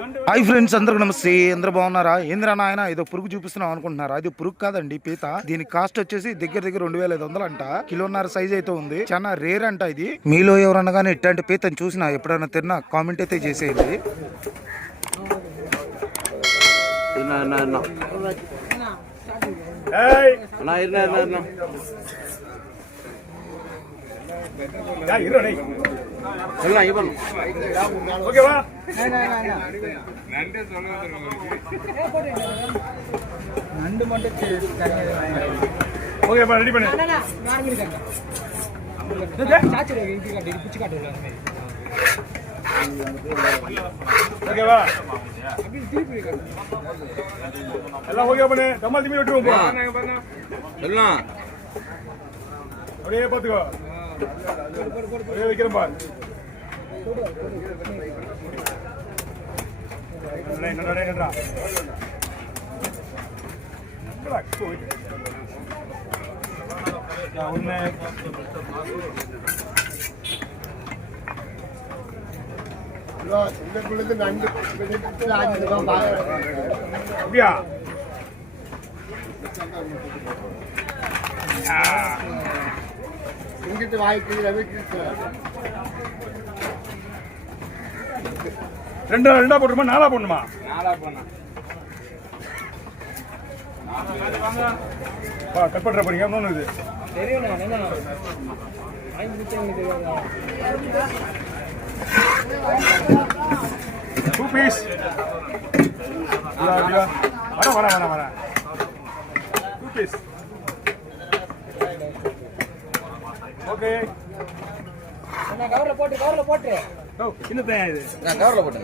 Hi friends, అందరికి నమస్తే. అందరూ బాగున్నారా? ఏంద్రా నాయన ఏదో పురుగు చూపిస్తున్నాం అనుకుంటున్నారా? అది పురుగు కాదండి, పీత. దీని కాస్ట్ వచ్చేసి దగ్గర 2500 అంట. కిలోన్నర సైజ్ అయితే ఉంది. చాలా రేర్ అంట ఇది. మీలో ఎవరన్నా కానీ ఇట్లాంటి పీతను చూసినా ఎప్పుడైనా తిన్నా కామెంట్ అయితే చేసేయండి. ஓகேவா? நண்டு மட்டும் ஓகேப்பா, ரெடி பண்ணு. ஓகேவா? எல்லாம் ஓகே பண்ணு. கம்மல் திரும்பி விட்டுருவோம். எல்லாம் அப்படியே பாத்துக்கோ. அப்படியே வைக்கிறேன் பாரு. அப்படியா? ரெண்டா போட்டுமா, நாலா போடணுமா? கட் பண்ற போறீங்க. இன்னொன்னு இது டூ பீஸ். வர டூ பீஸ். ஓகே, கவர்ல போட்டு சின்ன தயா இது. கவர்ல போட்டு